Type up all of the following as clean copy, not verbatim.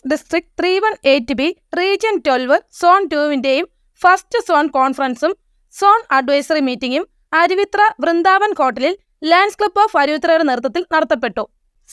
S district 318B region 12 zone 2വിന്റെയും first zone കോൺഫറൻസും zone advisory മീറ്റിംഗും അരുവിത്ര വൃന്ദാവൻ ഹോട്ടലിൽ ലയൺസ് ക്ലബ്ബ് ഓഫ് അരുവിത്രയുടെ നേതൃത്വത്തിൽ നടത്തപ്പെട്ടു.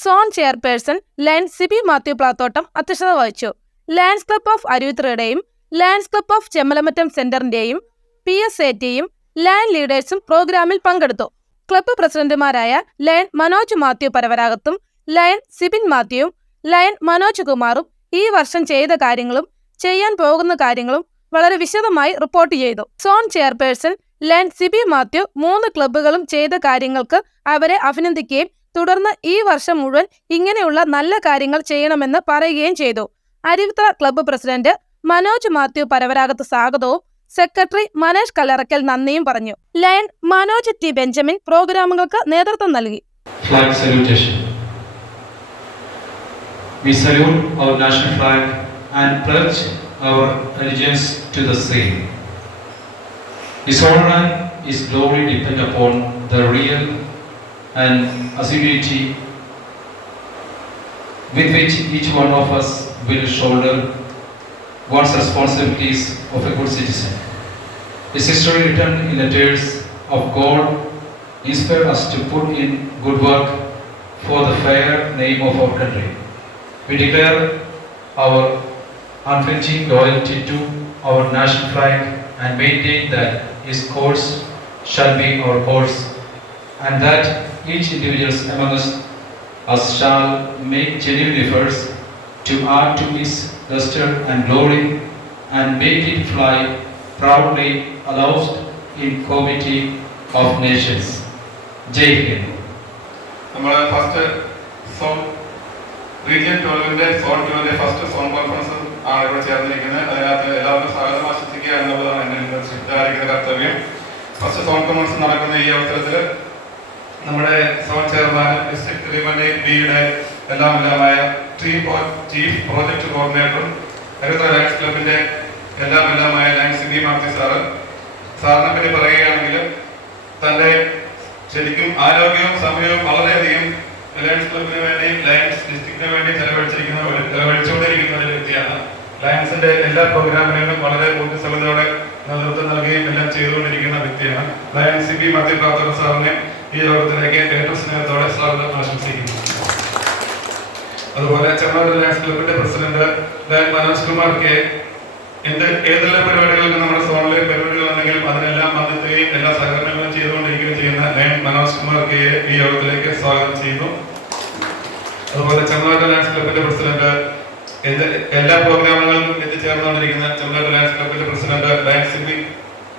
Zone chairperson lion Sibi Mathew Plathottam അധ്യക്ഷത വഹിച്ചു. ലയൺസ് ക്ലബ്ബ് ഓഫ് അരുവിത്രയുടെയും ലയൺസ് ക്ലബ്ബ് ഓഫ് ചെമ്മലമറ്റം സെന്ററിന്റെയും PSATയും ലയൺ ലീഡേഴ്സും പ്രോഗ്രാമിൽ പങ്കെടുത്തു. ക്ലബ്ബ് പ്രസിഡന്റുമാരായ ലയൺ മനോജ് മാത്യു പരവരാഗത്തും ലയൺ സിബിൻ മാത്യുവും ലയൺ മനോജ് കുമാറും ഈ വർഷം ചെയ്ത കാര്യങ്ങളും ചെയ്യാൻ പോകുന്ന കാര്യങ്ങളും വളരെ വിശദമായി റിപ്പോർട്ട് ചെയ്തു. Zone chairperson lion Sibi Mathew 3 ക്ലബ്ബുകളും ചെയ്ത കാര്യങ്ങൾക്ക് അവരെ അഭിനന്ദിക്കുകയും തുടർന്ന് ഈ വർഷം മുഴുവൻ ഇങ്ങനെയുള്ള നല്ല കാര്യങ്ങൾ ചെയ്യണമെന്ന് പറയുകയും ചെയ്തു. അരുവിത്ര ക്ലബ്ബ് പ്രസിഡന്റ് മനോജ് മാത്യു പരവരാഗത്ത് സ്വാഗതവും സെക്രട്ടറി മനേഷ് കല്ലറക്കൽ നന്ദിയും പറഞ്ഞു. ലയൺ മനോജ് ടി ബെഞ്ചമിൻ പ്രോഗ്രാമുകൾക്ക് നേതൃത്വം നൽകി. Flag salutation. We salute our national flag and pledge our allegiance to the same. His honor and his glory depend upon the real and assiduity with which each one of us will shoulder one's responsibilities of a good citizen. His history written in letters of God inspire us to put in good work for the fair name of our country. We declare our unflinching loyalty to our national flag and maintain that his course shall be our course, and that each individual among us shall make genuine efforts to add to his luster and glory and make it fly proudly aloft in comity of nations. Jai Hind. നമ്മുടെ first zone region 12ന്റെ zone 2ന്റെ first zone conference ആണ് ഇവിടെ ചേർന്നിരിക്കുന്നത്. അതിനകത്ത് എല്ലാവർക്കും സ്വാഗതം ആശംസിക്കുക എന്നുള്ളതാണ് എൻ്റെ ശ്രദ്ധായിരിക്കുന്ന കർത്തവ്യം. ഫസ്റ്റ് സോൺ കോൺഫറൻസ് നടക്കുന്ന ഈ അവസരത്തിൽ നമ്മുടെ സോൺ ചെയർമാൻ ഡിസ്ട്രിക്ട് 318Bയുടെ എല്ലാമായ ചീഫ് പ്രോജക്ട് കോർഡിനേറ്ററും അരുവിത്ര ലയൺസ് ക്ലബിന്റെ എല്ലാമായ ലയൺ സിബി മാത്യു സാറിനെ പറ്റി പറയുകയാണെങ്കിൽ തന്റെ ശരിക്കും ആരോഗ്യവും സമയവും വളരെയധികം ലയൺസ് ക്ലബിന് വേണ്ടിയും ലയൺസ് ഡിസ്ട്രിക്റ്റിന് വേണ്ടി ചെലവഴിച്ചുകൊണ്ടിരിക്കുന്ന ഒരു വ്യക്തിയാണ്. ലയൺസിന്റെ എല്ലാ പ്രോഗ്രാമിനും വളരെ ഊർജ്ജസ്വലതയോടെ നേതൃത്വം നൽകുകയും എല്ലാം ചെയ്തുകൊണ്ടിരിക്കുന്ന വ്യക്തിയാണ്. ലയൺ സിബി മാത്യു പ്ലാത്തോട്ടം സാറിനെ ഈ യോഗത്തിലേക്ക് ഏറ്റവും സ്നേഹത്തോടെ സ്വാഗതം ആശംസിക്കുന്നു. അതുപോലെ ചെമ്മലമറ്റം ലയൺസ് ക്ലബിന്റെ president lion Manoj Kumar K ഏതെല്ലാം പരിപാടികൾക്ക് നമ്മുടെ സോണിലെ പരിപാടികൾ ഉണ്ടെങ്കിലും അതിനെല്ലാം വന്നെത്തുകയും എല്ലാ സഹകരണങ്ങളും ചെയ്തുകൊണ്ടിരിക്കുകയും ചെയ്യുന്ന ലയൺ മനോജ് കുമാർ കെ ഈ യോഗത്തിലേക്ക് സ്വാഗതം ചെയ്യുന്നു. അതുപോലെ ചെമ്മലമറ്റം ലയൺസ് ക്ലബിന്റെ പ്രസിഡന്റ് എല്ലാ പ്രോഗ്രാമുകളിലും എത്തിച്ചേർന്നുകൊണ്ടിരിക്കുന്ന ചെമ്മലമറ്റം ലയൺസ് ക്ലബിന്റെ പ്രസിഡന്റ് ലയൺ സിബി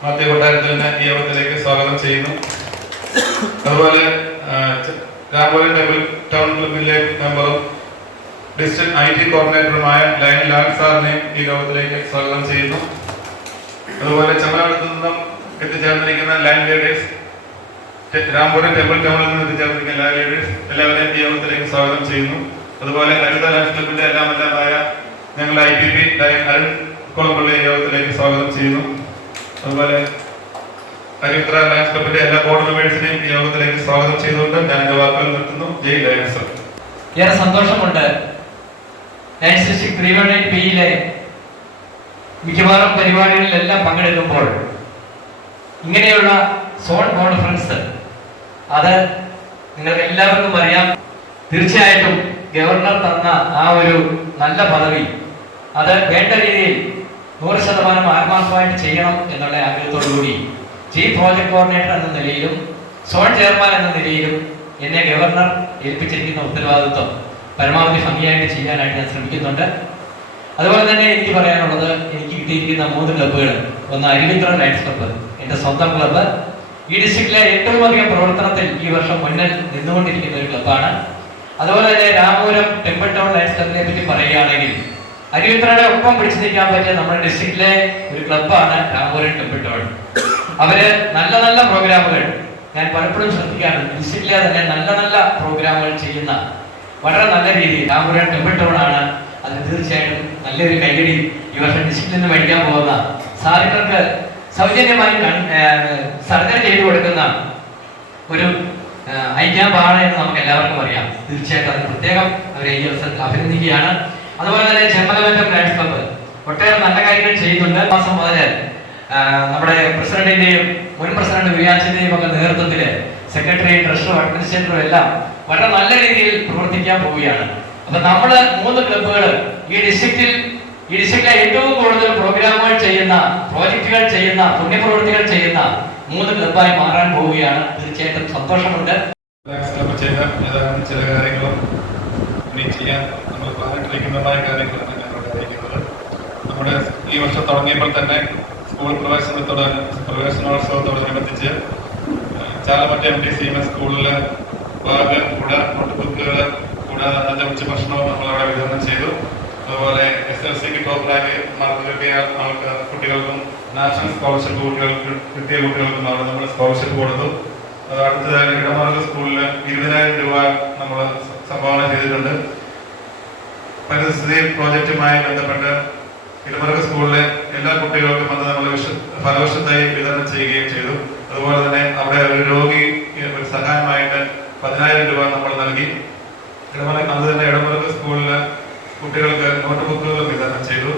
മാത്യു കൊട്ടാരത്തിലിനെ ഈ യോഗത്തിലേക്ക് സ്വാഗതം ചെയ്യുന്നു. അതുപോലെ രാമപുരം ടെമ്പിൾ ടൗൺ ക്ലബിലെ മെമ്പറും ഡിസ്ട്രിക്ട് IT കോർഡിനേറ്ററുമായ ലയൺ ലാൽ സാറിനെ ഈ യോഗത്തിലേക്ക് സ്വാഗതം ചെയ്യുന്നു. അതുപോലെ ചെമ്മലമറ്റത്തു നിന്നും എത്തിച്ചേർന്നിരിക്കുന്ന ലയൺ ലീഡേഴ്സ്, രാമപുരം ടെമ്പിൾ ടൗണിൽ നിന്ന് എത്തിച്ചേർന്നിരിക്കുന്ന ലയൺ ലീഡേഴ്സ് എല്ലാവരെയും ഈ യോഗത്തിലേക്ക് സ്വാഗതം ചെയ്യുന്നു. അതുപോലെ അരുവിത്ര ലയൺസ് ക്ലബിന്റെ എല്ലാമായ ഞങ്ങളുടെ IPP ലയൺ അരുൺ കുളമ്പള്ളി ഈ യോഗത്തിലേക്ക് സ്വാഗതം ചെയ്യുന്നു. അതുപോലെ അരുവിത്ര ലയൺസ് ക്ലബിന്റെ എല്ലാ ബോർഡ് മെമ്പേഴ്സിനെയും ഈ യോഗത്തിലേക്ക് സ്വാഗതം ചെയ്തുകൊണ്ട് ഞാൻ എന്റെ വാക്കുകൾ നിർത്തുന്നു. ജയ് ലയൺസ്. ഏറെ സന്തോഷമുണ്ട്. ലയൺസ് ഡിസ്ട്രിക്ട് 318Bയിലെ മിക്കവാറും പരിപാടികളിലെല്ലാം പങ്കെടുക്കുമ്പോൾ ഇങ്ങനെയുള്ള സോൺ കോൺഫറൻസ് അത് നിങ്ങൾക്ക് എല്ലാവർക്കും അറിയാം. തീർച്ചയായിട്ടും ഗവർണർ തന്ന ആ ഒരു നല്ല പദവി അത് വേണ്ട രീതിയിൽ 100% ആത്മാർത്ഥമായിട്ട് ചെയ്യണം എന്നുള്ള ആഗ്രഹത്തോടുകൂടി ചീഫ് പ്രോജക്ട് കോർഡിനേറ്റർ എന്ന നിലയിലും സോൺ ചെയർമാൻ എന്ന നിലയിലും എന്നെ ഗവർണർ ഏൽപ്പിച്ചിരിക്കുന്ന ഉത്തരവാദിത്വം പരമാവധി ഭംഗിയായിട്ട് ചെയ്യാനായിട്ട് ഞാൻ ശ്രമിക്കുന്നുണ്ട്. അതുപോലെ തന്നെ എനിക്ക് പറയാനുള്ളത്, എനിക്ക് കിട്ടിയിരിക്കുന്ന 3 ക്ലബ്ബുകൾ, ഒന്ന് അരുവിത്ര ലയൺസ് ക്ലബ്ബ്, എൻ്റെ സ്വന്തം ക്ലബ്ബ്, ഈ ഡിസ്ട്രിക്റ്റിലെ ഏറ്റവും അധികം പ്രവർത്തനത്തിൽ ഈ വർഷം മുന്നിൽ നിന്നുകൊണ്ടിരിക്കുന്ന ഒരു ക്ലബ്ബാണ്. അതുപോലെ തന്നെ രാമപുരം ടെമ്പിൾ ടൗൺ ലയൺസ് ക്ലബിനെ പറ്റി പറയുകയാണെങ്കിൽ അരുവിത്രയുടെ ഒപ്പം പിടിച്ചു നിൽക്കാൻ പറ്റിയ നമ്മുടെ ഡിസ്ട്രിക്റ്റിലെ ഒരു ക്ലബ്ബാണ് രാമപുരം ടെമ്പിൾ ടൗൺ. അവര് നല്ല നല്ല പ്രോഗ്രാമുകൾ ഞാൻ പലപ്പോഴും ശ്രദ്ധിക്കാറുണ്ട്. ഡിസ്ട്രിക്റ്റിലെ തന്നെ നല്ല നല്ല പ്രോഗ്രാമുകൾ ചെയ്യുന്ന വളരെ നല്ല രീതിയിൽ രാമപുരം ടെമ്പിൾ ടൗൺ ആണ്. അതിന് തീർച്ചയായിട്ടും നല്ലൊരു കൈയടി ഈ വർഷം ഡിസ്ട്രിക്റ്റിൽ നിന്ന് മേടിക്കാൻ പോകുന്ന സാധനങ്ങൾക്ക് സൗജന്യമായി സർജറി ചെയ്തു കൊടുക്കുന്ന ഒരു ഐക്യാമ്പാണ് എന്ന് നമുക്ക് എല്ലാവർക്കും അറിയാം. തീർച്ചയായിട്ടും അതിന് പ്രത്യേകം അവരെ ഈ അവസരത്തിൽ അഭിനന്ദിക്കുകയാണ്. അതുപോലെ തന്നെ ചെമ്പലമറ്റം ലയൺസ് ക്ലബ്ബ് ഒട്ടേറെ നല്ല കാര്യങ്ങൾ ചെയ്യുന്നുണ്ട്. മാസം മുതൽ നമ്മുടെ പ്രസിഡന്റിന്റെയും മുൻ പ്രസിഡന്റ് വിയാസിന്റെയും ഒക്കെ നേതൃത്വത്തിൽ സെക്രട്ടറി, ട്രഷറർ, അഡ്മിനിസ്ട്രേറ്ററും എല്ലാം വളരെ നല്ല രീതിയിൽ പ്രവർത്തിക്കാൻ പോവുകയാണ്. അപ്പൊ നമ്മള് 3 ക്ലബ്ബുകൾ ഈ ഡിസ്ട്രിക്റ്റിലെ ഏറ്റവും കൂടുതൽ പ്രോഗ്രാമുകൾ ചെയ്യുന്ന, പ്രോജക്റ്റുകൾ ചെയ്യുന്ന, പുണ്യപ്രവൃത്തികൾ ചെയ്യുന്ന 3 ക്ലബ്ബായി മാറാൻ പോവുകയാണ്. തീർച്ചയായിട്ടും സന്തോഷമുണ്ട്. ഏതാനും ചില കാര്യങ്ങളും ഇനി ചെയ്യാൻ നമ്മൾ പ്ലാനിട്ടിരിക്കുന്നതായ കാര്യങ്ങളാണ് ഞങ്ങളോട് അറിയിക്കുന്നത്. നമ്മുടെ ഈ വർഷം തുടങ്ങിയപ്പോൾ തന്നെ സ്കൂൾ പ്രവേശനോത്സവത്തോടനുബന്ധിച്ച് ചാലമറ്റ MTCMS സ്കൂളിൽ ബാഗ്, കുട, നോട്ട് ബുക്കുകൾ കൂടാതെ അതിൻ്റെ ഉച്ചഭക്ഷണവും നമ്മളവിടെ വിതരണം ചെയ്തു. അതുപോലെ SLCക്ക് ടോപ്പ് റാങ്ക് മാർക്ക് കിട്ടിയ കുട്ടികൾക്കും നാഷണൽ സ്കോളർഷിപ്പ് കിട്ടിയ കുട്ടികൾക്കും അവിടെ നമ്മൾ സ്കോളർഷിപ്പ് കൊടുത്തു. അടുത്തതായി ഇടമാർഗ സ്കൂളിൽ 20,000 രൂപ നമ്മൾ സംഭാവന ചെയ്തിട്ടുണ്ട്. പരിസ്ഥിതി പ്രോജക്റ്റുമായി ബന്ധപ്പെട്ട് ഇടമാർഗ സ്കൂളിലെ എല്ലാ കുട്ടികൾക്കും അത് നമ്മൾ ഫലവശത്തായി വിതരണം ചെയ്യുകയും ചെയ്തു. അതുപോലെ തന്നെ അവിടെ ഒരു രോഗി സഹായമായിട്ട് 10,000 രൂപ നമ്മൾ നൽകി. അത് തന്നെ ഇടമാർഗ സ്കൂളിലെ കുട്ടികൾക്ക് നോട്ട് ബുക്കുകൾ വിതരണം ചെയ്തു.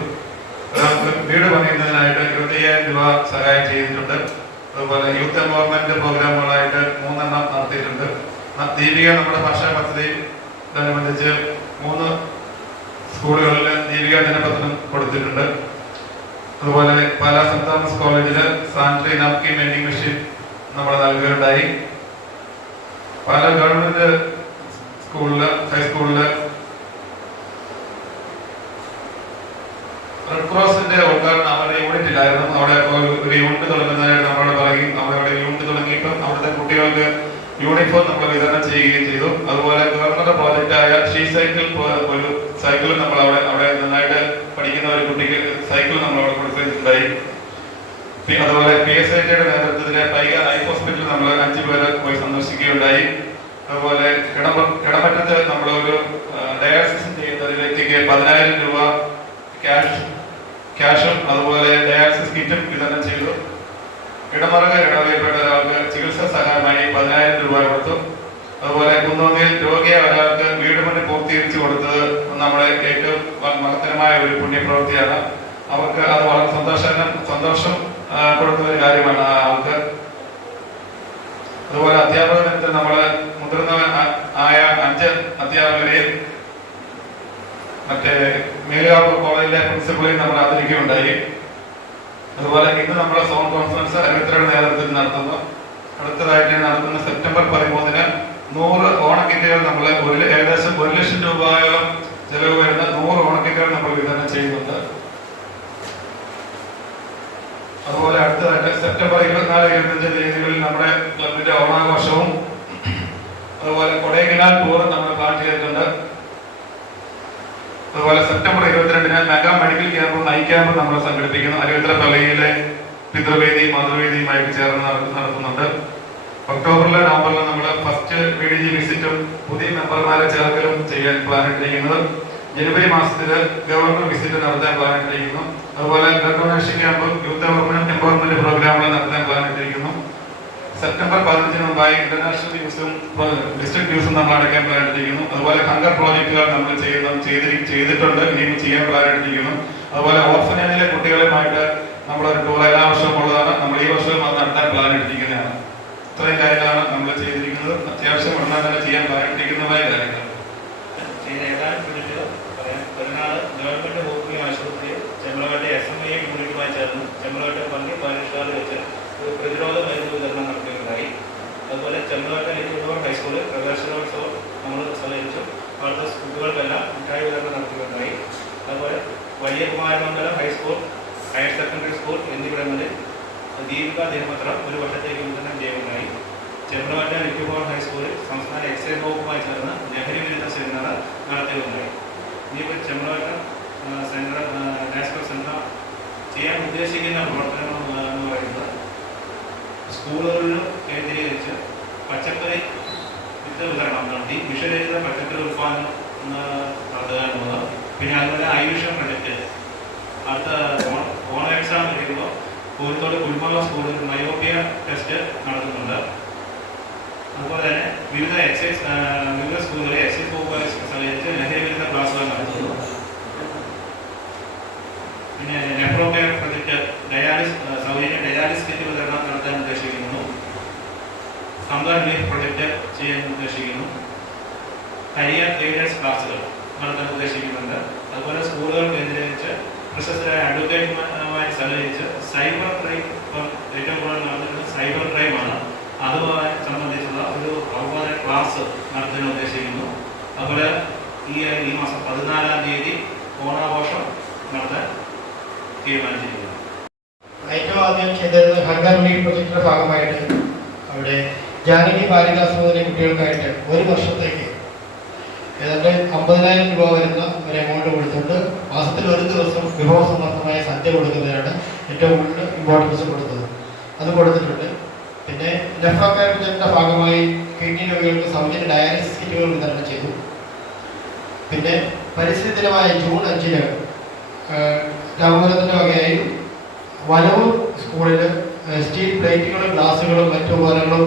വീട് പണിയുന്നതിനായിട്ട് 25,000 രൂപ സഹായം ചെയ്തിട്ടുണ്ട്. അതുപോലെ യൂത്ത് എംപവർമെന്റ് പ്രോഗ്രാമുകളായിട്ട് 3 എണ്ണം നടത്തിയിട്ടുണ്ട്. ദീപിക നമ്മുടെ ഭാഷാ പദ്ധതിയോടനുബന്ധിച്ച് 3 സ്കൂളുകളിൽ ദീപിക ദിനപത്രം കൊടുത്തിട്ടുണ്ട്. അതുപോലെ പാലാ സെന്റ് തോമസ് കോളേജിൽ സാനിറ്ററി നാപ്കിൻ വെൻഡിങ് മെഷീൻ നമ്മൾ നൽകുകയുണ്ടായി. പാലാ ഗവൺമെന്റ് സ്കൂളില്, ഹൈസ്കൂളില് റെഡ് ക്രോസിന്റെ ഉദ്ഘാടനം അവരുടെ യൂണിറ്റിലായിരുന്നു. അവിടെ ഒരു യൂണിറ്റ് തുടങ്ങുന്നതായിട്ട് നമ്മളോട് പറയും. അവിടെ യൂണിറ്റ് തുടങ്ങിയപ്പോൾ അവിടുത്തെ കുട്ടികൾക്ക് യൂണിഫോം നമ്മൾ വിതരണം ചെയ്യുകയും ചെയ്തു. അതുപോലെ ഗവർണറുടെ പ്രോജക്റ്റായ ഷീ സൈക്കിൾ, ഒരു സൈക്കിൾ നമ്മൾ അവിടെ നന്നായിട്ട് പഠിക്കുന്ന ഒരു കുട്ടിക്ക് സൈക്കിൾ നമ്മൾ അവിടെ കൊടുക്കുകയുണ്ടായി. അതുപോലെ PSITയുടെ നേതൃത്വത്തിൽ പൈക ഐ ഹോസ്പിറ്റൽ നമ്മൾ 5 പേര് പോയി സന്ദർശിക്കുകയുണ്ടായി. അതുപോലെ കിടമറ്റത്ത് നമ്മളൊരു ഡയാലിസിസ് ചെയ്യുന്ന ഒരു വ്യക്തിക്ക് 10,000 രൂപ ക്യാഷും അതുപോലെ ഡയാലിസിസ് കിറ്റും വിതരണം ചെയ്തു. ഇടമറുക ഇടവകയിൽപ്പെട്ട ഒരാൾക്ക് ചികിത്സാ സഹായമായി 10,000 രൂപ കൊടുത്തു. അതുപോലെ കുന്നോന്നിൽ രോഗിയെ ഒരാൾക്ക് വീട് പണി പൂർത്തീകരിച്ചു കൊടുത്തത് നമ്മുടെ ഏറ്റവും മഹത്തരമായ ഒരു പുണ്യപ്രവൃത്തിയാണ്. അവർക്ക് അത് വളരെ സന്തോഷം കൊടുക്കുന്ന ഒരു കാര്യമാണ് ആ ആൾക്ക്. അതുപോലെ അധ്യാപക ദിനത്തിൽ നമ്മൾ മുതിർന്ന ആയ 5 അധ്യാപകരെയും മറ്റേ മേലുകാവ് കോളേജിലെ പ്രിൻസിപ്പളെയും നമ്മൾ ആദരിക്കുകയുണ്ടായി. അതുപോലെ ഇന്ന് നമ്മുടെ സോൺ കോൺഫറൻസ് അരുവിത്രയുടെ നേതൃത്വത്തിൽ നടത്തുന്നു. അടുത്തതായിട്ട് നടത്തുന്ന സെപ്റ്റംബർ 13-ന് 100 ഓണക്കിറ്റുകൾ നമ്മൾ ഏകദേശം 1 ലക്ഷം രൂപയോളം ചെലവ് വരുന്ന 100 ഓണക്കിറ്റുകൾ നമ്മൾ വിതരണം ചെയ്യുന്നുണ്ട്. അതുപോലെ അടുത്തതായിട്ട് സെപ്റ്റംബർ 24-25 തീയതികളിൽ നമ്മുടെ ക്ലബിന്റെ ഓണാഘോഷവും അതുപോലെ കൊടൈക്കനാൽ ടൂർ നമ്മൾ പ്ലാൻ ചെയ്തിട്ടുണ്ട്. അതുപോലെ സെപ്റ്റംബർ 22-ന് മെഗാ മെഡിക്കൽ ക്യാമ്പും നൈ ക്യാമ്പും നമ്മൾ സംഘടിപ്പിക്കുന്നു. അരുവിത്ര പള്ളിയിലെ പിതൃവേദി മാതൃവേദിയുമായിട്ട് ചേർന്ന് നടത്തുന്നുണ്ട്. ഒക്ടോബറിലും നവംബറിലും നമ്മൾ ഫസ്റ്റ് VDG വിസിറ്റും പുതിയ മെമ്പർമാരെ ചേർക്കലും ചെയ്യാൻ പ്ലാൻ ഇട്ടിരിക്കുന്നത്. ജനുവരി മാസത്തിൽ ഗവർണർ വിസിറ്റ് നടത്താൻ പ്ലാൻ ഇട്ടിരിക്കുന്നു. അതുപോലെ ഡോണേഷൻ ക്യാമ്പും യൂത്ത് എംപവർമെന്റ് പ്രോഗ്രാമുകൾ നടത്താൻ പ്ലാൻ ഇട്ടിരിക്കുന്നു. സെപ്റ്റംബർ 15-ന് മുമ്പായി ഇന്റർനാഷണൽ ന്യൂസും ഡിസ്ട്രിക്ട് ന്യൂസും നമ്മൾ അടയ്ക്കാൻ പ്ലാൻ ഇട്ടിരിക്കുന്നു. അതുപോലെ ഹങ്കർ പ്രോജക്റ്റുകൾ നമ്മൾ ചെയ്തിട്ടുണ്ട്, ഇനിയും ചെയ്യാൻ പ്ലാൻ ഇട്ടിരിക്കുന്നു. അതുപോലെ ഓർഫനേജിലെ കുട്ടികളുമായിട്ട് നമ്മളൊരു ടൂർ എല്ലാ വർഷവും ഉള്ളതാണ്. നമ്മൾ ഈ വർഷവും അത് നടത്താൻ പ്ലാൻ ഇട്ടിരിക്കുന്നതാണ്. ഇത്രയും കാര്യങ്ങളാണ് നമ്മൾ ചെയ്തിരിക്കുന്നത്. അത്യാവശ്യം ഉടനെ തന്നെ ചെയ്യാൻ പ്ലാൻ ഇട്ടിരിക്കുന്നതായ കാര്യങ്ങൾ. ഗവൺമെന്റ് ഹോമിയോ ആശുപത്രി ചെമ്മലവട്ടെ SMI യൂണിറ്റുമായി ചേർന്ന് ചെമ്മലവട്ടെ പള്ളി പാരിഷാട് വെച്ച് ഒരു പ്രതിരോധ മരുന്ന് വിതരണം നടത്തുകയുണ്ടായി. അതുപോലെ ചെമ്മലവട്ടെ ലിറ്റിൽ ഹൈസ്കൂളിൽ പ്രവേശനോത്സവം നമ്മൾ സഹകരിച്ചു. അവിടുത്തെ കുട്ടികൾക്കെല്ലാം മിഠായി വിതരണം നടത്തുകയുണ്ടായി. അതുപോലെ വലിയ Kumaramangalam high school, higher secondary school എന്നിവിടങ്ങളിൽ ദീപിക ദിനപത്രം 1 വർഷത്തേക്ക് വിതരണം ചെയ്യുകയുണ്ടായി. ചെമ്മലവട്ടെ ലിറ്റിൽ ഹൈസ്കൂളിൽ സംസ്ഥാന എക്സൈസ് വകുപ്പുമായി ചേർന്ന് ലഹരി വിരുദ്ധ സെമിനാർ നടത്തുകയുണ്ടായി. ഇനിയിപ്പോൾ ചെമ്മലവട്ട നാഷണൽ സെന്റർ ചെയ്യാൻ ഉദ്ദേശിക്കുന്ന പ്രവർത്തനങ്ങൾ എന്ന് പറയുന്നത് സ്കൂളുകളിൽ കേന്ദ്രീകരിച്ച് പച്ചക്കറി വിത്ത് വിതരണം നടത്തി വിഷരഹിത പച്ചക്കറി ഉൽപ്പാദനം നടത്തുക എന്നുള്ളത്. പിന്നെ അതുപോലെ ഐവിഷൻ പ്രൊജക്റ്റ് അടുത്ത ഓണം എക്സാം കഴിയുമ്പോൾ കോഴിക്കോട് കുടുംബ സ്കൂളിൽ മയോപ്പിയ ടെസ്റ്റ് നടത്തുന്നുണ്ട്. അതുപോലെ തന്നെ വിവിധ സ്കൂളുകളിലെ എക്സൈസ് വകുപ്പുമായി സഹകരിച്ച് ലഹരി വിരുദ്ധ ക്ലാസുകൾ നടത്തുന്നു. ഉദ്ദേശിക്കുന്നു. കരിയർ ഗൈഡൻസ് ക്ലാസ്സുകൾ നടത്താൻ ഉദ്ദേശിക്കുന്നുണ്ട്. അതുപോലെ സ്കൂളുകൾ കേന്ദ്രീകരിച്ച് പ്രശസ്തരായ അഡ്വക്കേറ്റുമാരെ സഹകരിച്ച് സൈബർ ക്രൈം, ഇപ്പം ഏറ്റവും കൂടുതൽ നടത്തുന്നത് സൈബർ ക്രൈമാണ്, അതുമായി സംബന്ധിച്ചുള്ള ഒരു അവബോധ ക്ലാസ് നടത്താൻ ഉദ്ദേശിക്കുന്നു. അതുപോലെ ഈ മാസം 14-ാം തീയതി ഓണാഘോഷം നടത്താൻ തീരുമാനിച്ചിരിക്കുന്നു. ഏറ്റവും ആദ്യം ചെയ്തത് ഹംഗാറി പ്രൊജക്ടിന്റെ ഭാഗമായിട്ട് അവിടെ ജാനകി ബാലികാ സഹോദരി കുട്ടികൾക്കായിട്ട് ഒരു വർഷത്തേക്ക് ഏതാണ്ട് 50,000 രൂപ വരുന്ന ഒരു എമൗണ്ട് കൊടുത്തിട്ട് മാസത്തിൽ ഒരു ദിവസം വിഭവസമർത്ഥമായ സദ്യ കൊടുക്കുന്നതിനാണ് ഏറ്റവും കൂടുതൽ ഇമ്പോർട്ടൻസ് കൊടുത്തത്. അത് കൊടുത്തിട്ടുണ്ട്. പിന്നെ നെഫ്രോ കെയർ പ്രൊജക്ടിന്റെ ഭാഗമായി കിഡ്നി രോഗികൾക്ക് സൗജന്യ ഡയാലിസിസ് കിറ്റുകൾ വിതരണം ചെയ്തു. പിന്നെ പരിസ്ഥിതി ദിനമായ ജൂൺ 5-ന് രാമപുരത്തിൻ്റെ വകയായി വനവൂർ സ്കൂളിൽ സ്റ്റീൽ പ്ലേറ്റുകളും ഗ്ലാസുകളും മറ്റു ഉപകരണങ്ങളും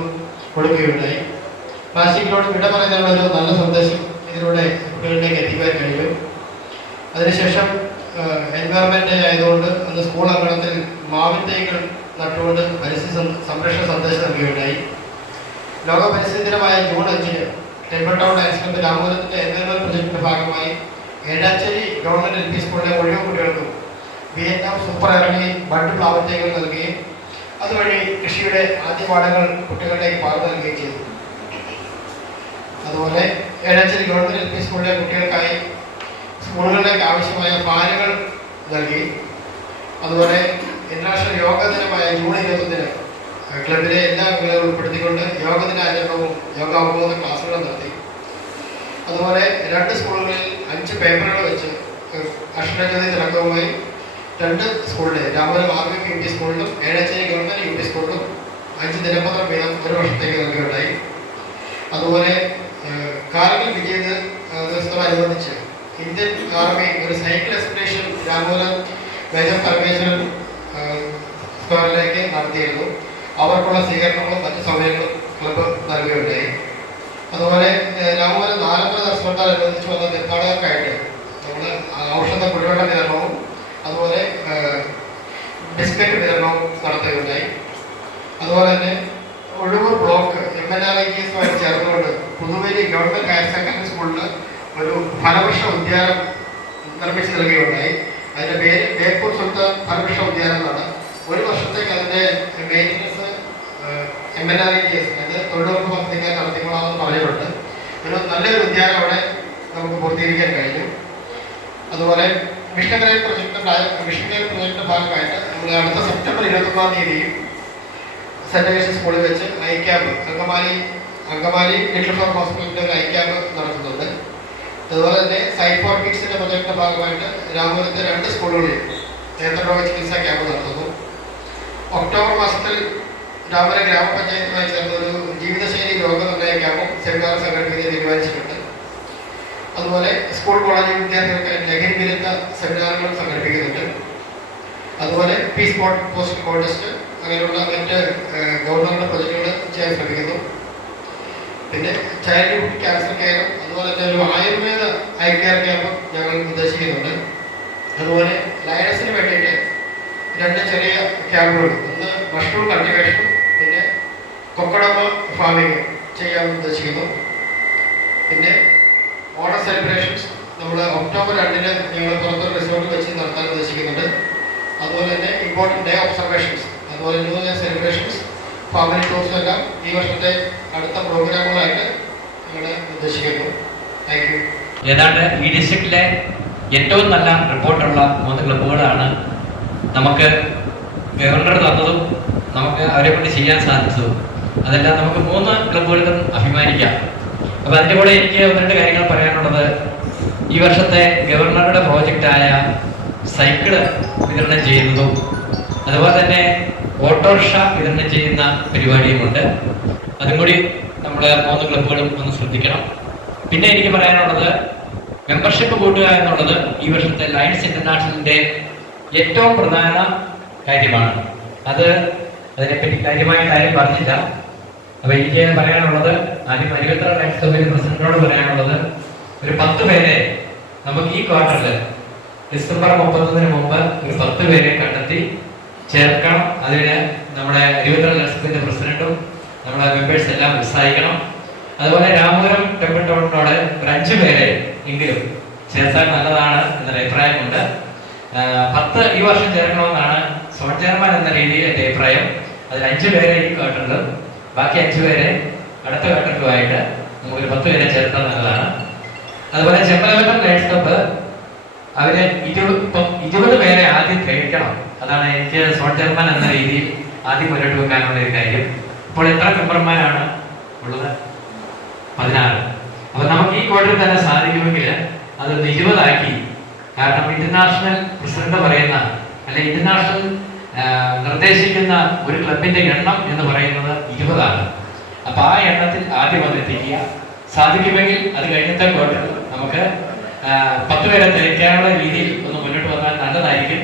കൊടുക്കുകയുണ്ടായി. പ്ലാസ്റ്റിക്കിനോട് വിട പറയുന്നതിനുള്ള ഒരു നല്ല സന്ദേശം ഇതിലൂടെ കുട്ടികളിലേക്ക് എത്തിക്കാൻ കഴിയും. അതിനുശേഷം എൻവയറമെൻ്റ് ആയതുകൊണ്ട് അന്ന് സ്കൂൾ അങ്കണത്തിൽ മാവിൻ തൈകൾ നട്ടുകൊണ്ട് പരിസ്ഥിതി സംരക്ഷണ സന്ദേശം നൽകുകയുണ്ടായി. ലോക പരിസ്ഥിതി ദിനമായ ജൂൺ 5-ന് ടെമ്പിൾ ടൗൺ ഡാൻസ് ക്ലബ് രാമപുരത്തിൻ്റെ എൻവയറമെൻ്റ് പ്രൊജക്ടിൻ്റെ ഭാഗമായി ഏഴാച്ചേരി ഗവൺമെൻറ് LP സ്കൂളിലെ മുഴുവൻ കുട്ടികൾക്കും വിയറ്റ്നാം സൂപ്പർ ഇറങ്ങി ബഡ് പ്ലാവൻ തൈകൾ നൽകുകയും അതുവഴി കൃഷിയുടെ ആദ്യ പാഠങ്ങൾ കുട്ടികളിലേക്ക് പകർന്നു നൽകുകയും ചെയ്തു. അതുപോലെ ഏഴാച്ചേരി ഗവൺമെൻറ് LP സ്കൂളിലെ കുട്ടികൾക്കായി സ്കൂളുകളിലേക്ക് ആവശ്യമായ ഫാനുകൾ നൽകി. അതുപോലെ ഇന്റർനാഷണൽ യോഗ ദിനമായ ജൂൺ 21-ന് ക്ലബിലെ എല്ലാ അംഗങ്ങളെയും ഉൾപ്പെടുത്തിക്കൊണ്ട് യോഗ ദിനാചരണവും യോഗ അവബോധ ക്ലാസ്സുകളും നടത്തി. അതുപോലെ 2 സ്കൂളുകളിൽ 5 പേപ്പറുകൾ വെച്ച് അക്ഷരജ്യോതി തിളക്കവുമായി 2 സ്കൂളിലെ രാമപുരം RVP UP സ്കൂളിലും ഏഴാച്ചേരി ഗവൺമെൻറ് UP സ്കൂളിലും 5 ദിനപത്രം വീതം ഒരു വർഷത്തേക്ക് നൽകുകയുണ്ടായി. അതുപോലെ കാർഗിൽ വിജയ ദിവസത്തോടനുബന്ധിച്ച് ഇന്ത്യൻ ആർമി ഒരു cycle expedition Ramapuram major Parameswaran സ്ക്വയറിലേക്ക് നടത്തിയിരുന്നു. അവർക്കുള്ള സ്വീകരണങ്ങളും മറ്റു സൗകര്യങ്ങളും ക്ലബ്ബ് നൽകുകയുണ്ടായി. അതുപോലെ രാമപുരം നാലമ്പല ദർശനത്തോടനുബന്ധിച്ച് വന്ന തീർത്ഥാടകർക്കായിട്ട് നമ്മൾ ഔഷധ കുടിവെള്ള വിതരണവും അതുപോലെ ബിസ്ക്കറ്റ് വിതരണവും നടത്തുകയുണ്ടായി. അതുപോലെ തന്നെ ഒഴുവൂർ ബ്ലോക്ക് MNRIGS-മായി ചേർന്നുകൊണ്ട് പുതുവേലി ഗവൺമെൻറ് ഹയർ സെക്കൻഡറി സ്കൂളിൽ ഒരു ഫലവൃക്ഷ ഉദ്യാനം നിർമ്മിച്ച് നൽകുകയുണ്ടായി. അതിൻ്റെ പേര് ബേപ്പൂർ സുൽത്താൻ ഫലവൃക്ഷ ഉദ്യാനം എന്നാണ്. ഒരു വർഷത്തേക്ക് അതിൻ്റെ മെയിൻ്റനൻസ് MNRIGS അത് തൊഴിലുറപ്പ് പദ്ധതിക്കാർ നടത്തിക്കൊള്ളാമെന്ന് പറഞ്ഞിട്ടുണ്ട്. ഒരു നല്ലൊരു ഉദ്യാനം അവിടെ നമുക്ക് പൂർത്തീകരിക്കാൻ കഴിഞ്ഞു. അതുപോലെ മിഷൻ കെയർ പ്രൊജക്ടിൻ്റെ ഭാഗമായിട്ട് നമ്മൾ അടുത്ത സെപ്റ്റംബർ 21-ാം തീയതി സെൻറ്റ് മേരീസ് സ്കൂളിൽ വെച്ച് I camp Angamaly little flower ഹോസ്പിറ്റലിൻ്റെ ഒരു ഐ ക്യാമ്പ് നടത്തുന്നുണ്ട്. അതുപോലെ തന്നെ സൈറ്റ് ഫോർ കിഡ്സിൻ്റെ പ്രൊജക്ടിൻ്റെ ഭാഗമായിട്ട് രാമപുരത്തെ 2 സ്കൂളുകളിൽ നേത്രരോഗ ചികിത്സാ ക്യാമ്പ് നടത്തുന്നു. ഒക്ടോബർ മാസത്തിൽ രാമപുരം ഗ്രാമപഞ്ചായത്തുമായി ചേർന്ന ഒരു ജീവിതശൈലി രോഗനിർണയ ക്യാമ്പും സെമിനാറും സംഘടിപ്പിക്കാൻ തീരുമാനിച്ചിട്ടുണ്ട്. അതുപോലെ സ്കൂൾ കോളേജ് വിദ്യാർത്ഥികൾക്ക് ലഹരി വിരുദ്ധ സെമിനാറുകളും സംഘടിപ്പിക്കുന്നുണ്ട്. അതുപോലെ പീസ് പോസ്റ്റ് കോൺടെസ്റ്റ് അങ്ങനെയുള്ള മറ്റ് ഗവൺമെൻറ് പ്രൊജക്റ്റുകൾ ചെയ്യാൻ ശ്രമിക്കുന്നു. പിന്നെ ചൈൽഡ്ഹുഡ് ക്യാൻസർ കെയറും അതുപോലെ തന്നെ ഒരു ആയുർവേദ ഐ കെയർ ക്യാമ്പും ഞങ്ങൾ ഉദ്ദേശിക്കുന്നുണ്ട്. അതുപോലെ ലയൺസിന് വേണ്ടിയിട്ട് 2 ചെറിയ ക്യാമ്പുകൾ, ഒന്ന് മഷ്റൂം കൾട്ടിവേഷനും പിന്നെ കൊക്കഡോമ ഫാമിങ് ചെയ്യാൻ ഉദ്ദേശിക്കുന്നു. പിന്നെ ഓണം സെലിബ്രേഷൻസ് നമ്മൾ ഒക്ടോബർ 2-ന് ഞങ്ങൾ പുറത്തൊരു റിസോർട്ട് വെച്ച് നടത്താൻ ഉദ്ദേശിക്കുന്നുണ്ട്. അതുപോലെ തന്നെ ഇമ്പോർട്ടൻറ്റ് ഡേ ഒബ്സർവേഷൻസ്, അതുപോലെ ന്യൂ ഇയർ സെലിബ്രേഷൻസ്, ഫാമിലി ടൂർസും എല്ലാം ഈ വർഷത്തെ അടുത്ത പ്രോഗ്രാമുകളായിട്ട് ഞങ്ങൾ ഉദ്ദേശിക്കുന്നു. Thank you. ഏതാണ്ട് ഈ ഡിസ്ട്രിക്റ്റിലെ ഏറ്റവും നല്ല റിപ്പോർട്ടുള്ള 3 ക്ലബ്ബുകളാണ് നമുക്ക് ഗവർണർ തന്നതും നമുക്ക് അവരെ കൊണ്ട് ചെയ്യാൻ സാധിച്ചതും. അതെല്ലാം നമുക്ക് 3 ക്ലബ്ബുകൾക്കും അഭിമാനിക്കാം. അപ്പോൾ അതിൻ്റെ കൂടെ എനിക്ക് 1-2 കാര്യങ്ങൾ പറയാനുള്ളത്, ഈ വർഷത്തെ ഗവർണറുടെ പ്രോജക്റ്റായ സൈക്കിള് വിതരണം ചെയ്യുന്നതും അതുപോലെ തന്നെ ഓട്ടോറിക്ഷ വിതരണം ചെയ്യുന്ന പരിപാടിയുമുണ്ട്. അതും കൂടി നമ്മുടെ 3 ക്ലബ്ബുകളും ഒന്ന് ശ്രദ്ധിക്കണം. പിന്നെ എനിക്ക് പറയാനുള്ളത്, മെമ്പർഷിപ്പ് കൂട്ടുക എന്നുള്ളത് ഈ വർഷത്തെ ലയൺസ് ഇന്റർനാഷണലിൻ്റെ ഏറ്റവും പ്രധാന കാര്യമാണ്. അതിനെപ്പറ്റി കാര്യമായ കാര്യം പറഞ്ഞില്ല. അപ്പോൾ എനിക്ക് പറയാനുള്ളത്, ആദ്യം അരുവിത്ര ലയൺസ് ക്ലബ്ബിൻ്റെ പ്രസിഡന്റിനോട് പറയാനുള്ളത്, ഒരു 10 പേരെ നമുക്ക് ഈ ക്വാർട്ടറിൽ ഡിസംബർ 31-ന് മുമ്പ് ഒരു 10 പേരെ കണ്ടെത്തി ചേർക്കണം. അതിന് നമ്മുടെ അരുവിത്ര ലയൺസ് ക്ലബ്ബിൻ്റെ പ്രസിഡന്റും നമ്മുടെ മെമ്പേഴ്സ് എല്ലാം ഉത്സാഹിക്കണം. അതുപോലെ രാമപുരം ടെമ്പിൾ ടൗണിനോട് ഒരു 5 പേരെ എങ്കിലും ചേർത്താൽ നല്ലതാണ് എന്നൊരു അഭിപ്രായമുണ്ട്. 10 ഈ വർഷം ചേർക്കണമെന്നാണ് സോൺ ചെയർമാൻ എന്ന രീതിയിൽ എൻ്റെ അഭിപ്രായം. അതിൽ 5 പേരെ ഈ കേട്ടുണ്ട്, ബാക്കി 5 പേരെ അടുത്ത ഘട്ടത്തിലുമായിട്ട് നമുക്കൊരു 10 പേരെ ചേർത്താൽ നല്ലതാണ്. അതുപോലെ ചെമ്പലവട്ടം ലയൺസ് ക്ലബ്ബ് അവര് 20 പേരെ ആദ്യം ഗ്രഹിക്കണം. അതാണ് എനിക്ക് സോൺ ചെയർമാൻ എന്ന രീതിയിൽ ആദ്യം മുന്നോട്ട് വെക്കാനുള്ള ഒരു കാര്യം. ഇപ്പോൾ എത്ര മെമ്പർമാരാണ് ഉള്ളത്? 16. അപ്പൊ നമുക്ക് ഈ ക്വാർട്ടറിൽ തന്നെ സാധിക്കുമെങ്കിൽ അത് 20 ആക്കി. കാരണം ഇന്റർനാഷണൽ പ്രസിഡന്റ് പറയുന്ന അല്ലെ ഇന്റർനാഷണൽ നിർദ്ദേശിക്കുന്ന ഒരു ക്ലബിന്റെ എണ്ണം എന്ന് പറയുന്നത് 20 ആണ്. അപ്പൊ ആ എണ്ണത്തിൽ ആദ്യം വന്നെത്തിക്കുക. സാധിക്കുമെങ്കിൽ അത് കഴിഞ്ഞത്തെ ക്വാർട്ടറിൽ നമുക്ക് 10 പേരെ തികയ്ക്കാനുള്ള രീതിയിൽ ഒന്ന് മുന്നോട്ട് വന്നാൽ നല്ലതായിരിക്കും.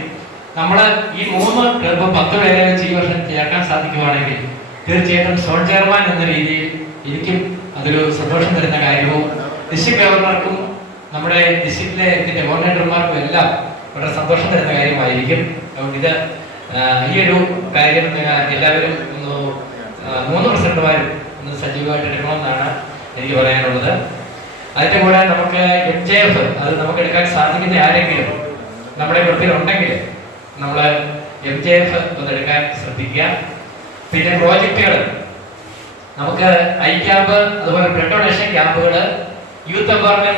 നമ്മൾ ഈ 3 ക്ലബ് 10 പേരെ വെച്ച് ഈ വർഷം ചേർക്കാൻ സാധിക്കുവാണെങ്കിൽ തീർച്ചയായിട്ടും സോൺ ചെയർമാൻ എന്ന രീതിയിൽ എനിക്കും അതൊരു സന്തോഷം തരുന്ന കാര്യവും ഡിസ്ട്രിക്ട് ഗവർണർക്കും നമ്മുടെ ഡിസ്ട്രിക്റ്റിലെ ഇതിന്റെ കോർഡിനേറ്റർമാർക്കും എല്ലാം വളരെ സന്തോഷം തരുന്ന കാര്യമായിരിക്കും. അതുകൊണ്ട് ഇത് ഈ ഒരു കാര്യം എല്ലാവരും ഒന്ന് 3 പ്രസിഡന്റുമാരും ഒന്ന് സജീവമായിട്ട് എടുക്കണമെന്നാണ് എനിക്ക് പറയാനുള്ളത്. അതിന്റെ കൂടെ നമുക്ക് MJF അത് നമുക്ക് എടുക്കാൻ സാധിക്കുന്ന ആരെങ്കിലും നമ്മുടെ ഗ്രൂപ്പിലുണ്ടെങ്കിൽ നമ്മൾ MJF ഒന്ന് എടുക്കാൻ ശ്രദ്ധിക്കുക. പിന്നെ പ്രോജക്റ്റുകൾ നമുക്ക് ഐ ക്യാമ്പ്, അതുപോലെ ബ്ലഡ് ഡൊണേഷൻ ക്യാമ്പുകൾ, യൂത്ത് എംപവർമെന്റ്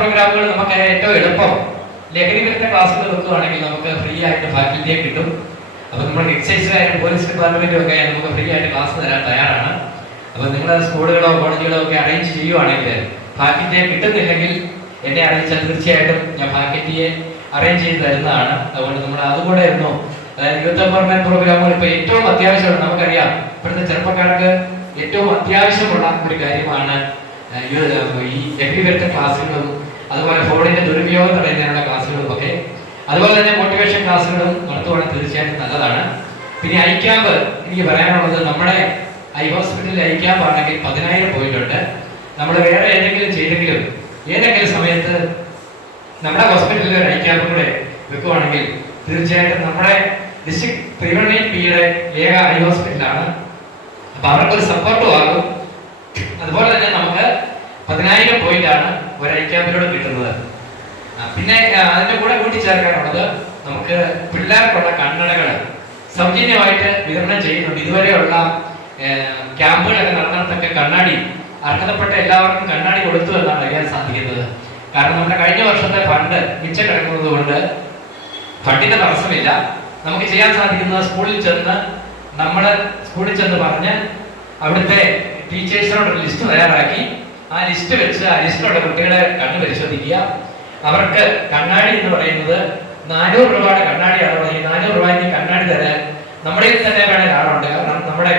പ്രോഗ്രാമുകൾ നമുക്ക് ഏറ്റവും എളുപ്പം ലഹരി വിരുദ്ധ ക്ലാസ്സുകൾ വെക്കുകയാണെങ്കിൽ നമുക്ക് ഫ്രീ ആയിട്ട് ഫാക്കൽറ്റിയെ കിട്ടും. അപ്പൊ നമ്മൾ എക്സൈസുകാരും പോലീസ് ഡിപ്പാർട്ട്മെന്റും ഒക്കെ നമുക്ക് ഫ്രീ ആയിട്ട് ക്ലാസ് തരാൻ തയ്യാറാണ്. അപ്പൊ നിങ്ങൾ സ്കൂളുകളോ കോളേജുകളോ ഒക്കെ അറേഞ്ച് ചെയ്യുവാണെങ്കിൽ ഫാക്കൽറ്റിയെ കിട്ടുന്നില്ലെങ്കിൽ എന്നെ അറിയിച്ചാൽ തീർച്ചയായിട്ടും ഞാൻ ഫാക്കൽറ്റിയെ അറേഞ്ച് ചെയ്ത് തരുന്നതാണ്. അതുകൊണ്ട് നമ്മൾ അതുകൂടെ ആയിരുന്നു. അതായത് യൂത്ത് എംപവർമെന്റ് പ്രോഗ്രാമുകൾ ഇപ്പൊ ഏറ്റവും അത്യാവശ്യമാണ്. നമുക്കറിയാം ഇപ്പോഴത്തെ ചെറുപ്പക്കാർക്ക് ഏറ്റവും അത്യാവശ്യമുള്ള ഒരു കാര്യമാണ് ഈ ലഹരി വിരുദ്ധ ക്ലാസ്സുകളും അതുപോലെ ഫോണിന്റെ ദുരുപയോഗം തടയുന്നതിനുള്ള ക്ലാസ്സുകളും ഒക്കെ. അതുപോലെ തന്നെ മോട്ടിവേഷൻ ക്ലാസ്സുകളും നടത്തുവാണെങ്കിൽ തീർച്ചയായിട്ടും നല്ലതാണ്. പിന്നെ ഐ ക്യാമ്പ് എനിക്ക് പറയാനുള്ളത്, നമ്മുടെ ഐ ഹോസ്പിറ്റലിൽ ഐ ക്യാമ്പ് ആണെങ്കിൽ 10,000 പോയിട്ടുണ്ട്. നമ്മൾ വേറെ ഏതെങ്കിലും ചെയ്തെങ്കിലും ഏതെങ്കിലും സമയത്ത് നമ്മുടെ ഹോസ്പിറ്റലിൽ ഒരു ഐ ക്യാമ്പ് കൂടെ വെക്കുവാണെങ്കിൽ തീർച്ചയായിട്ടും നമ്മുടെ ഡിസ്ട്രിക്ട് 318P-യുടെ ഏക ഐ ഹോസ്പിറ്റലാണ്. അപ്പൊ അവർക്കൊരു സപ്പോർട്ടും ആകും. അതുപോലെ തന്നെ നമുക്ക് 10,000 പോയിന്റാണ് ഒരു ഐ ക്യാമ്പിലൂടെ കിട്ടുന്നത്. പിന്നെ അതിന്റെ കൂടെ കൂട്ടിച്ചേർക്കാനുള്ളത്, നമുക്ക് പിള്ളേർക്കുള്ള കണ്ണടകൾ സൗജന്യമായിട്ട് വിതരണം ചെയ്യുന്നുണ്ട്. ഇതുവരെയുള്ള ക്യാമ്പുകളൊക്കെ നടന്നിടത്തൊക്കെ കണ്ണാടി അർഹതപ്പെട്ട എല്ലാവർക്കും കണ്ണാടി കൊടുത്തു എന്നാണ് അറിയാൻ സാധിക്കുന്നത്. കാരണം നമ്മുടെ കഴിഞ്ഞ വർഷത്തെ ഫണ്ട് മിച്ചം കിടക്കുന്നത് കൊണ്ട് ഫണ്ടിന്റെ തടസ്സമില്ല. നമുക്ക് ചെയ്യാൻ സാധിക്കുന്നത് സ്കൂളിൽ ചെന്ന് പറഞ്ഞ് അവിടുത്തെ ടീച്ചേഴ്സിനോട് ഒരു ലിസ്റ്റ് തയ്യാറാക്കി ആ ലിസ്റ്റ് വെച്ച് ആ ലിസ്റ്റിലുള്ള കുട്ടികളെ കണ്ണ് പരിശോധിക്കുക. അവർക്ക് കണ്ണാടി എന്ന് പറയുന്നത് 400 രൂപയുടെ കണ്ണാടിയാണ്. ഈ 400 രൂപയ്ക്ക് കണ്ണാടി തരാൻ നമ്മുടെ തന്നെ വേണേൽ ആളുണ്ട്. കാരണം നമ്മുടെ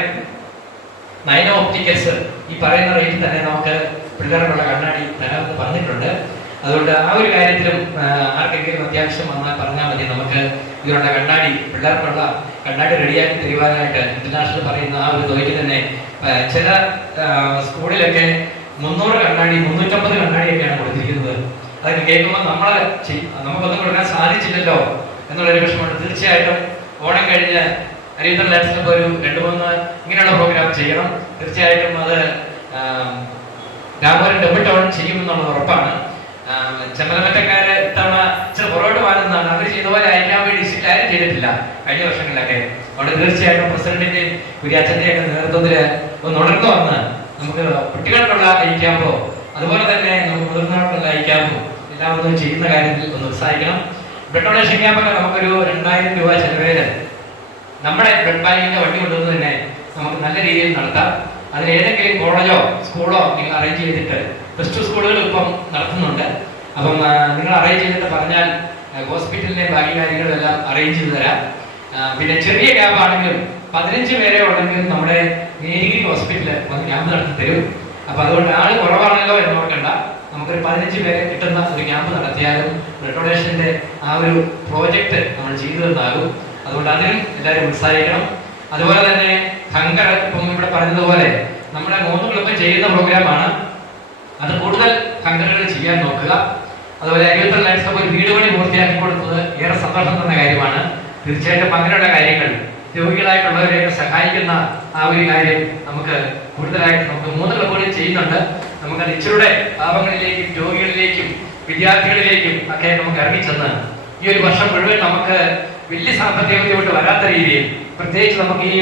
നൈനോ ഒപ്റ്റിക്കൽസ് ഈ പറയുന്ന റേറ്റിൽ തന്നെ നമുക്ക് പിള്ളേർക്കുള്ള കണ്ണാടി തരാമെന്ന് പറഞ്ഞിട്ടുണ്ട്. അതുകൊണ്ട് ആ ഒരു കാര്യത്തിലും ആർക്കെങ്കിലും അത്യാവശ്യം വന്നാൽ പറഞ്ഞാൽ മതി. നമുക്ക് ഇതിലുള്ള കണ്ണാടി, പിള്ളേർക്കുള്ള കണ്ണാടി റെഡിയാക്കി തരുവാനായിട്ട് ഇന്റർനാഷണൽ പറയുന്ന ആ ഒരു തുകയ്ക്ക് തന്നെ ചില സ്കൂളിലൊക്കെ 300 കണ്ണാടി 350 കണ്ണാടിയൊക്കെയാണ് കൊടുത്തിരിക്കുന്നത്. അതൊക്കെ കേൾക്കുമ്പോൾ നമുക്കൊന്നും കൊടുക്കാൻ സാധിച്ചില്ലല്ലോ എന്നുള്ളൊരു വിഷമമുണ്ട്. തീർച്ചയായിട്ടും ഓണം കഴിഞ്ഞ് അരിയുത്തർ ലാൻഡ്സ്കേപ്പ് ഒരു 2-3 ഇങ്ങനെയുള്ള പ്രോഗ്രാം ചെയ്യണം. തീർച്ചയായിട്ടും അത് രാമപുരം ടെമ്പിൾ ടൗൺ ചെയ്യുമെന്നുള്ളത് ഉറപ്പാണ്. ചെമ്മലമറ്റക്കാര് ഇത്തവണ ഇച്ചിരി പുറകോട്ട് മാറുന്നതാണ്. അവർ ചെയ്ത പോലെ അയക്കാൻ വേണ്ടി ഡിസ്ട്രിക്റ്റ് ആരും ചെയ്തിട്ടില്ല കഴിഞ്ഞ വർഷങ്ങളിലൊക്കെ. അവിടെ തീർച്ചയായിട്ടും പ്രസിഡന്റിന്റെയും കുര്യാച്ചന്റെയും ഒക്കെ നേതൃത്വത്തിൽ ഒന്ന് ഉണർന്നു വന്ന് നമുക്ക് കുട്ടികൾക്കുള്ള ഐക്യാമ്പോ അതുപോലെ തന്നെ നമുക്ക് മുതിർന്നവർക്കുള്ള ഐക്യാമ്പോ എല്ലാം ഒന്ന് ചെയ്യുന്ന കാര്യത്തിൽ ഒന്ന് ഉത്സാഹിക്കണം. ബ്ലഡ് ഡൊണേഷൻ ക്യാമ്പൊക്കെ നമുക്കൊരു 2,000 രൂപ ചെലവേല് നമ്മുടെ ബ്ലഡ് ബാങ്കിന്റെ വണ്ടി കൊണ്ടുവന്ന് തന്നെ നമുക്ക് നല്ല രീതിയിൽ നടത്താം. അതിന് ഏതെങ്കിലും കോളേജോ സ്കൂളോ നിങ്ങൾ അറേഞ്ച് ചെയ്തിട്ട്, +2 സ്കൂളുകൾ ഇപ്പം നടത്തുന്നുണ്ട്. അപ്പം നിങ്ങൾ അറേഞ്ച് ചെയ്തിട്ട് പറഞ്ഞാൽ ഹോസ്പിറ്റലിലെ ബാക്കി കാര്യങ്ങളും എല്ലാം അറേഞ്ച് ചെയ്ത് തരാം. പിന്നെ ചെറിയ ക്യാമ്പ് ആണെങ്കിലും 15 പേരെ ഉണ്ടെങ്കിലും നമ്മുടെ മേരിഗിരി ഹോസ്പിറ്റലിൽ വന്ന് ക്യാമ്പ് നടത്തി തരും. അപ്പൊ അതുകൊണ്ട് ആള് കുറവാണല്ലോ എന്ന് നോക്കണ്ട, നമുക്കൊരു 15 പേരെ കിട്ടുന്ന ഒരു ക്യാമ്പ് നടത്തിയാലും ബ്ലഡ് ഡൊണേഷന്റെ ആ ഒരു പ്രോജക്റ്റ് നമ്മൾ ചെയ്തു തന്നാകും. അതുകൊണ്ട് അതിനും എല്ലാവരും ഉത്സാഹിക്കണം. അതുപോലെ തന്നെ ഹങ്കർ ഇപ്പം ഇവിടെ പറഞ്ഞതുപോലെ നമ്മുടെ 3 ക്ലബ്ബ് ചെയ്യുന്ന പ്രോഗ്രാമാണ്. അത് കൂടുതൽ ഹങ്കറുകൾ ചെയ്യാൻ നോക്കുക. അതുപോലെ അരിയുത്തർ ലയൺസ് ഒരു വീട് പണി പൂർത്തിയാക്കി കൊടുത്തത് ഏറെ സന്തോഷം തന്ന കാര്യമാണ്. തീർച്ചയായിട്ടും അങ്ങനെയുള്ള കാര്യങ്ങൾ രോഗികളായിട്ടുള്ളവരെയൊക്കെ സഹായിക്കുന്ന ആ ഒരു കാര്യം നമുക്ക് കൂടുതലായിട്ട് നമുക്ക് 3 ക്ലബ്ബുകളിൽ ചെയ്യുന്നുണ്ട്. നമുക്കത് ഇച്ചിലൂടെ പാവങ്ങളിലേക്കും രോഗികളിലേക്കും വിദ്യാർത്ഥികളിലേക്കും ഒക്കെ നമുക്ക് ഇറങ്ങിച്ചെന്ന് ഈ ഒരു വർഷം മുഴുവൻ നമുക്ക് വലിയ സാമ്പത്തിക ബുദ്ധിമുട്ട് വരാത്ത രീതിയിൽ, പ്രത്യേകിച്ച് നമുക്ക് ഈ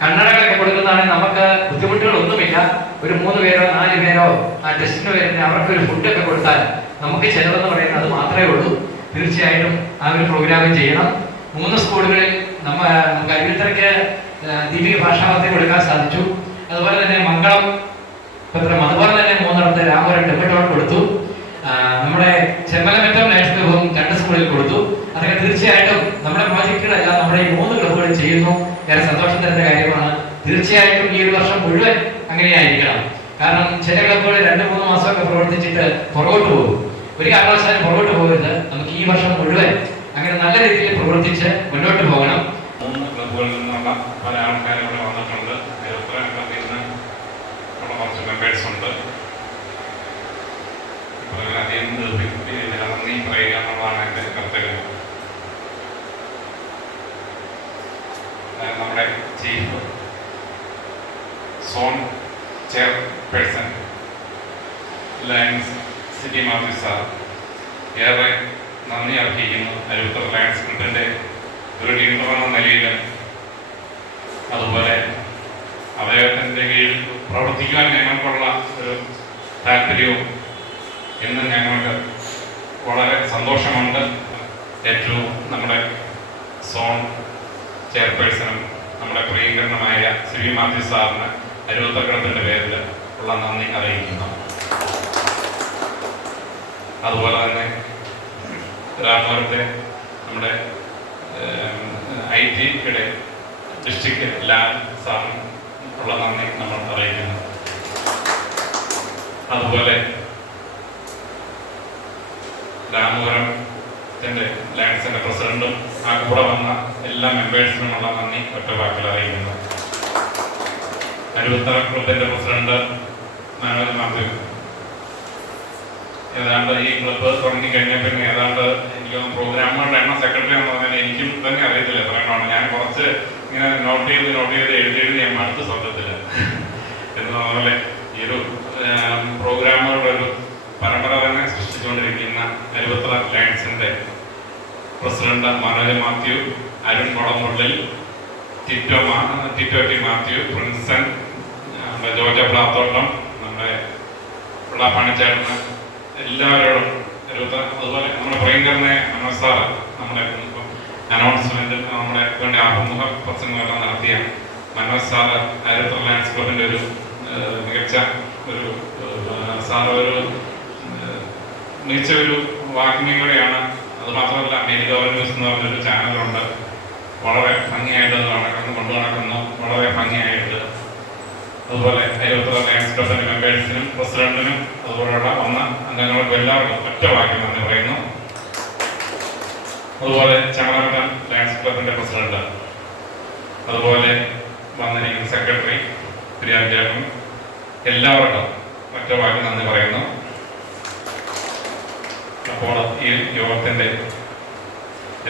കണ്ണടകളൊക്കെ കൊടുക്കുന്നതാണെങ്കിൽ നമുക്ക് ബുദ്ധിമുട്ടുകളൊന്നുമില്ല. ഒരു 3 പേരോ 4 പേരോ ആ ടെസ്റ്റിന് വരുന്ന അവർക്ക് ഒരു ഫുഡൊക്കെ കൊടുത്താൽ നമുക്ക് ചിലവെന്ന് പറയുന്നത് അത് മാത്രമേ ഉള്ളൂ. തീർച്ചയായിട്ടും ആ ഒരു പ്രോഗ്രാം ചെയ്യണം. 3 സ്കൂളുകളിൽ നമുക്ക് അരുവിത്തറയ്ക്ക് ദീപിക ഭാഷാപത്രം കൊടുക്കാൻ സാധിച്ചു. അതുപോലെ തന്നെ മംഗളം പത്രം, അതുപോലെ തന്നെ 3 രാമപുരം ടെമ്പറ്റോൺ കൊടുത്തു. നമ്മുടെ ചെമ്മലമറ്റം ലയൺസ് ക്ലബ്ബും 2 സ്കൂളിൽ കൊടുത്തു. അതൊക്കെ തീർച്ചയായിട്ടും നമ്മുടെ പ്രോജക്റ്റുകളെല്ലാം നമ്മുടെ ഈ 3 ക്ലബ്ബുകൾ ചെയ്യുന്നു. ഏറെ സന്തോഷം തരുന്ന കാര്യമാണ്. തീർച്ചയായിട്ടും ഈ ഒരു വർഷം മുഴുവൻ അങ്ങനെയായിരിക്കണം. കാരണം ചില ക്ലബ്ബുകൾ 2-3 മാസമൊക്കെ പ്രവർത്തിച്ചിട്ട് പുറകോട്ട് പോകും. ഒരു കാരണവശാലും പുറകോട്ട് പോകരുത്. നമുക്ക് ഈ വർഷം മുഴുവൻ അങ്ങനെ നല്ല രീതിയിൽ പ്രവർത്തിച്ച് മുന്നോട്ട് പോകണം. 3 ക്ലബ്ബുകളിൽ നിന്നുള്ള പല ആൾക്കാരും ഇവിടെ വന്നിട്ടുണ്ട്. ക്ലബ്ബിൽ നിന്ന് കുറച്ച് മെമ്പേഴ്സ് ഉണ്ട്. അധികം നന്ദി പറയുക എന്നുള്ളതാണ് എൻ്റെ കർത്തവ്യം. നമ്മുടെ chief zone chairperson lions city Mathew sir ഏറെ നന്ദി അർഹിക്കുന്നു. അരുവിത്തറ ലയൺസ് ക്ലബിൻ്റെ ഒരു ലീഡർ എന്ന നിലയിൽ, അതുപോലെ അദ്ദേഹത്തിൻ്റെ കീഴിൽ പ്രവർത്തിക്കുവാൻ ഞങ്ങൾക്കുള്ള ഒരു താല്പര്യവും ഇന്ന് ഞങ്ങൾക്ക് വളരെ സന്തോഷമുണ്ട്. ഏറ്റവും നമ്മുടെ സോൺ ചെയർപേഴ്സണും നമ്മുടെ പ്രിയങ്കരനുമായ ശ്രീ മാത്യു സാറിന് അരുവിത്തറ ക്ലബിൻ്റെ പേരിൽ ഉള്ള നന്ദി അറിയിക്കുന്നു. അതുപോലെ തന്നെ രാമപുരത്തെ നമ്മുടെ IT-യുടെ ഡിസ്ട്രിക്ട് ലാബ് സാറിന് ഉള്ള നന്ദി നമ്മൾ അറിയിക്കുന്നു. അതുപോലെ രാമപുരത്തിൻ്റെ ലയൺസിൻ്റെ പ്രസിഡന്റും ആ കൂടെ വന്ന എല്ലാ മെമ്പേഴ്സിനുമുള്ള നന്ദി ഒറ്റ വാക്കിൽ അറിയിക്കുന്നു. അരുവിത്തറ ക്ലബിൻ്റെ പ്രസിഡന്റ് മനോജ് മാത്യു ഏതാണ്ട് ഈ ക്ലബ്ബ് തുടങ്ങിക്കഴിഞ്ഞാൽ പിന്നെ ഏതാണ്ട് എനിക്ക് പ്രോഗ്രാമുകളുടെ എണ്ണം സെക്രട്ടറി എന്ന് പറഞ്ഞാൽ എനിക്കും തന്നെ അറിയത്തില്ല എത്ര എണ്ണമാണ്. ഞാൻ കുറച്ച് ഇങ്ങനെ നോട്ട് ചെയ്ത് എഴുതി ഞാൻ അടുത്ത സ്വന്തത്തിൽ എന്നതുപോലെ ഈ ഒരു പ്രോഗ്രാമുകളുടെ ഒരു പരമ്പര തന്നെ സൃഷ്ടിച്ചുകൊണ്ടിരിക്കുന്ന അരുവിത്തറ ലയൺസിൻ്റെ പ്രസിഡന്റ് മനോജ് മാത്യു, അരുൺ കൊളമുള്ളിൽ, ടിറ്റോ ടി മാത്യു, പ്രിൻസൻ, നമ്മുടെ ജോർജ പ്ലാത്തോട്ടം, നമ്മുടെ പിള്ളാപ്പാണിച്ചേട്ടന്, എല്ലാവരോടും അരുവിത്തറ, അതുപോലെ നമ്മുടെ പ്രിയങ്കരനെ മനോജ് സാറ് നമ്മുടെ അനൗൺസ്മെന്റ് നമ്മുടെ വേണ്ടി ആഭിമുഖ പ്രസംഗമെല്ലാം നടത്തിയ മനോജ് സാറ് അരുവിത്തറ ലയൺസ് ക്ലബിൻ്റെ ഒരു മികച്ച ഒരു സാറ് ഒരു മികച്ച ഒരു വാഗ്മികളെയാണ്. അതുമാത്രമല്ല അമേരിക്ക ന്യൂസ് എന്ന് പറഞ്ഞൊരു ചാനലുണ്ട്. വളരെ ഭംഗിയായിട്ട് അത് കൊണ്ടു നടക്കുന്നു, വളരെ ഭംഗിയായിട്ട്. അതുപോലെ അരുവിത്തറ ലയൺസ് ക്ലബിൻ്റെ മെമ്പേഴ്സിനും പ്രസിഡന്റിനും അതുപോലെയുള്ള വന്ന അംഗങ്ങൾക്കും എല്ലാവർക്കും ഒറ്റ വാക്കിൽ നന്ദി പറയുന്നു. അതുപോലെ ചെമ്മലമറ്റം ലയൺസ് ക്ലബിൻ്റെ പ്രസിഡന്റ്, അതുപോലെ വന്നിരിക്കുന്ന സെക്രട്ടറി പ്രിയാജേട്ടൻ, എല്ലാവർക്കും ഒറ്റ വാക്കിൽ നന്ദി പറയുന്നു. അപ്പോൾ ഈ യോഗത്തിൻ്റെ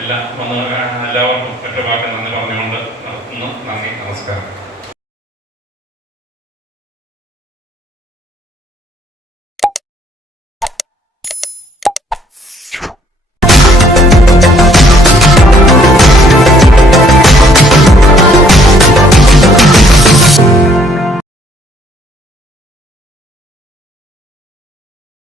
എല്ലാവർക്കും ഒറ്റ വാക്കിൽ നന്ദി പറഞ്ഞുകൊണ്ട് നിർത്തുന്നു. നന്ദി, നമസ്കാരം.